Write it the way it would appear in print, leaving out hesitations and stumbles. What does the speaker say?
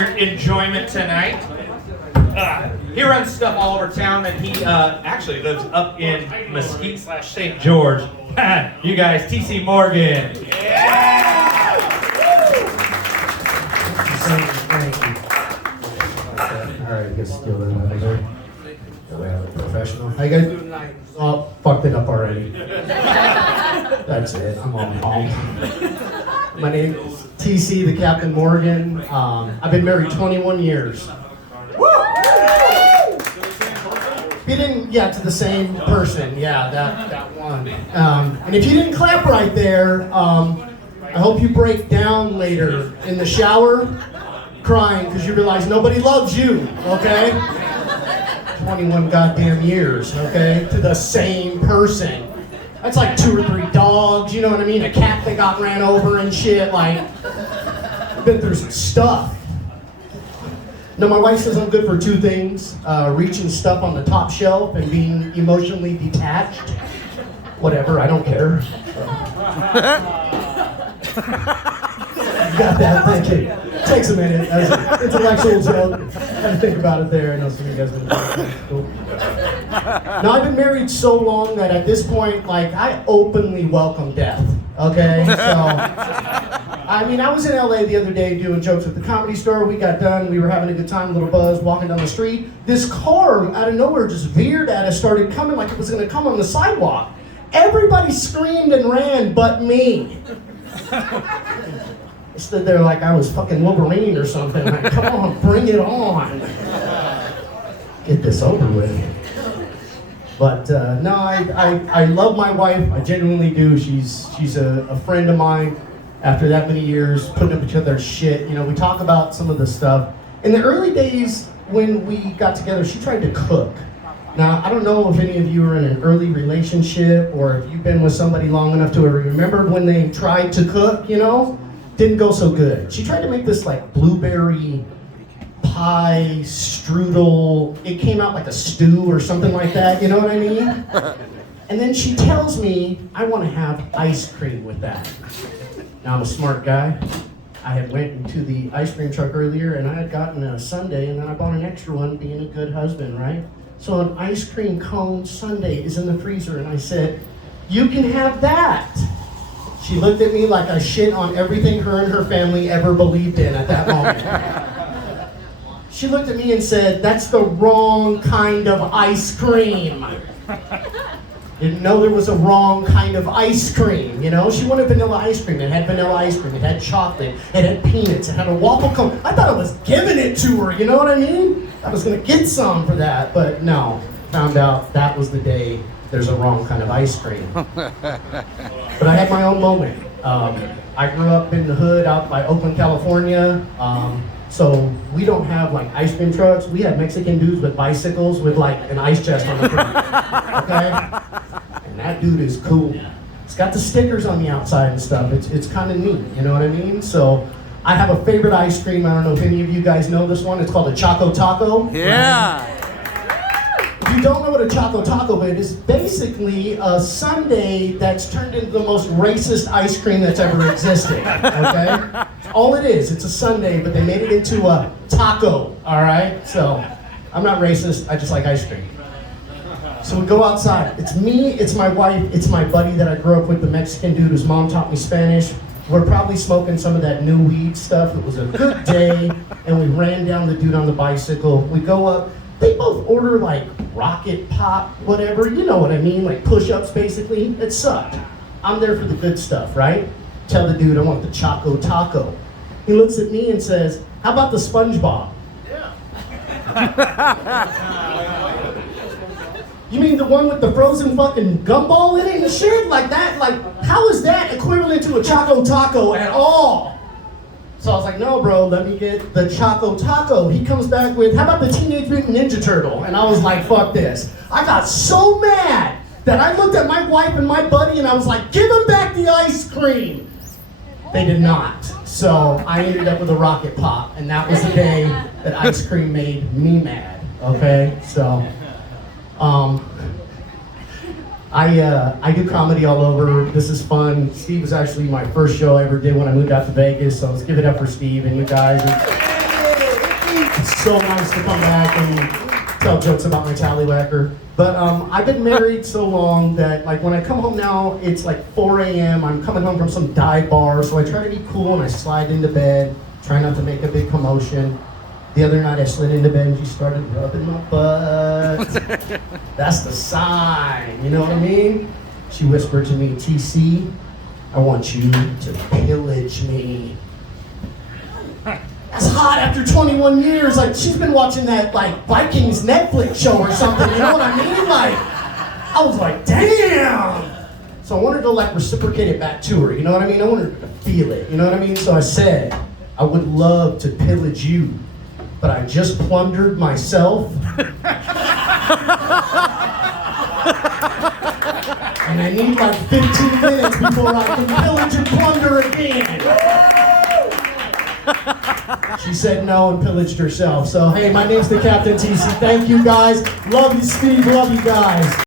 enjoyment tonight. He runs stuff all over town, and he actually lives up in Mesquite/St. George. You guys, TC Morgan. Yeah! Thank you. All right, I guess you'll learn that there. That way I'm a professional. How you guys doing tonight? Oh, fucked it up already. That's it. I'm on home. My name is TC, the Captain Morgan. I've been married 21 years. You didn't, to the same person. Yeah, that one. And if you didn't clap right there, I hope you break down later in the shower crying because you realize nobody loves you, okay? 21 goddamn years, okay? To the same person. That's like 2 or 3 dogs, you know what I mean? A cat that got ran over and shit, like, I've been through some stuff. No, my wife says I'm good for 2 things, reaching stuff on the top shelf and being emotionally detached. Whatever, I don't care. You got that, thank you. Takes a minute. That's an intellectual joke. I had to think about it there. I know some of you guys would have cool. Now, I've been married so long that at this point, like, I openly welcome death, okay? So, I mean, I was in LA the other day doing jokes at the Comedy Store. We got done. We were having a good time, a little buzz, walking down the street. This car, out of nowhere, just veered at us, started coming like it was going to come on the sidewalk. Everybody screamed and ran but me. I stood there like I was fucking Wolverine or something. Like, come on, bring it on. Get this over with. But no, I love my wife. I genuinely do. She's a friend of mine. After that many years, putting up each other's shit. You know, we talk about some of the stuff. In the early days when we got together, she tried to cook. Now, I don't know if any of you are in an early relationship or if you've been with somebody long enough to remember when they tried to cook, you know? Didn't go so good. She tried to make this like blueberry pie strudel. It came out like a stew or something like that, you know what I mean? And then she tells me, I want to have ice cream with that. Now, I'm a smart guy. I had went into the ice cream truck earlier and I had gotten a sundae and then I bought an extra one being a good husband, right? So an ice cream cone sundae is in the freezer and I said, you can have that. She looked at me like I shit on everything her and her family ever believed in at that moment. She looked at me and said, that's the wrong kind of ice cream. Didn't know there was a wrong kind of ice cream, you know? She wanted vanilla ice cream. It had vanilla ice cream. It had chocolate. It had peanuts. It had a waffle cone. I thought I was giving it to her, you know what I mean? I was going to get some for that, but no. Found out that was the day there's a wrong kind of ice cream. But I had my own moment. I grew up in the hood out by Oakland, California. So we don't have like ice cream trucks. We have Mexican dudes with bicycles with like an ice chest on the front. Okay? And that dude is cool. It's got the stickers on the outside and stuff. It's kind of neat, you know what I mean? So I have a favorite ice cream. I don't know if any of you guys know this one. It's called a Choco Taco. Yeah. If you don't know what a Choco Taco is, it's basically a sundae that's turned into the most racist ice cream that's ever existed, okay? All it is, it's a sundae, but they made it into a taco, all right? So, I'm not racist, I just like ice cream. So we go outside. It's me, it's my wife, it's my buddy that I grew up with, the Mexican dude whose mom taught me Spanish. We're probably smoking some of that new weed stuff. It was a good day, and we ran down the dude on the bicycle. We go up. They both order like rocket pop, whatever, you know what I mean, like push-ups basically. It sucked. I'm there for the good stuff, right? Tell the dude I want the Choco Taco. He looks at me and says, how about the SpongeBob? Yeah. You mean the one with the frozen fucking gumball in it and shit? Like that? Like, how is that equivalent to a Choco Taco at all? So I was like, no, bro, let me get the Choco Taco. He comes back with, how about the Teenage Mutant Ninja Turtle? And I was like, fuck this. I got so mad that I looked at my wife and my buddy and I was like, give him back the ice cream. They did not. So I ended up with a rocket pop, and that was the day that ice cream made me mad, okay? So, I do comedy all over. This is fun. Steve was actually my first show I ever did when I moved out to Vegas, so let's give it up for Steve and you guys. so nice to come back and tell jokes about my tallywhacker. But I've been married so long that like when I come home now, it's like 4 a.m. I'm coming home from some dive bar, so I try to be cool and I slide into bed, try not to make a big commotion. The other night I slid into bed and she started rubbing my butt. That's the sign, you know what I mean? She whispered to me, TC, I want you to pillage me. That's hot after 21 years. Like, she's been watching that, like, Vikings Netflix show or something, you know what I mean? Like, I was like, damn! So I wanted to, like, reciprocate it back to her, you know what I mean? I wanted her to feel it, you know what I mean? So I said, I would love to pillage you, but I just plundered myself. And I need like 15 minutes before I can pillage and plunder again. She said no and pillaged herself. So hey, my name's the Captain TC. Thank you guys. Love you, Steve. Love you guys.